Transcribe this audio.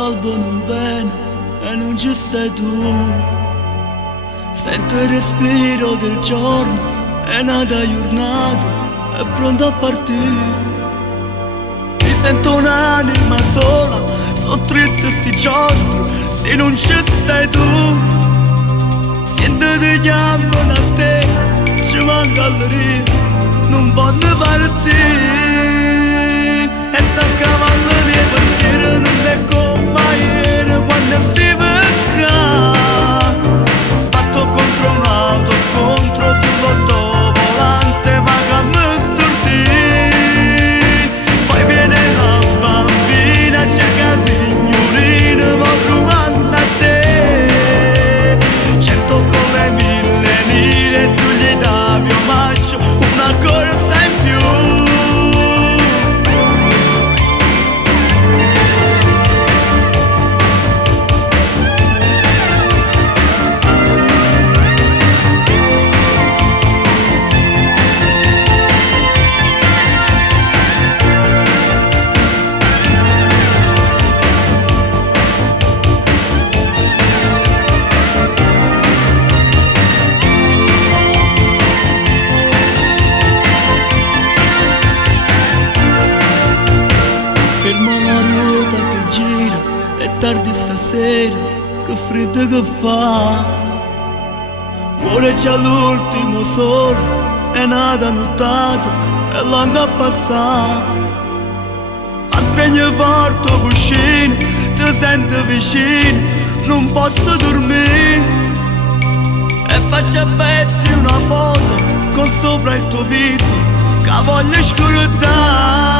l'albo non viene e non ci sei tu. Sento il respiro del giorno, è nata giornata, è pronta a partire. Mi sento un'anima sola, so triste e si giostro, se non ci stai tu. Sento ti chiamano a te, ci manca all'orire, non voglio partire. E sta a cavallo nei pensieri, non è come ieri quando si becca. Sbatto contro un'auto, scontro sull'autovolante, ma che mi stordì. Poi viene una bambina, cerca signorina, ma trovando a te. Certo con le 1000 lire tu gli davi omaggio, una corsa in più. Ferma la ruota che gira, è tardi stasera, che freddo che fa. Ora c'è l'ultimo sole, è nata nottata, è lunga a passare. Ma sveglia forte cuscino, ti sento vicino, non posso dormire. E faccio a pezzi una foto, con sopra il tuo viso, che voglio scordare.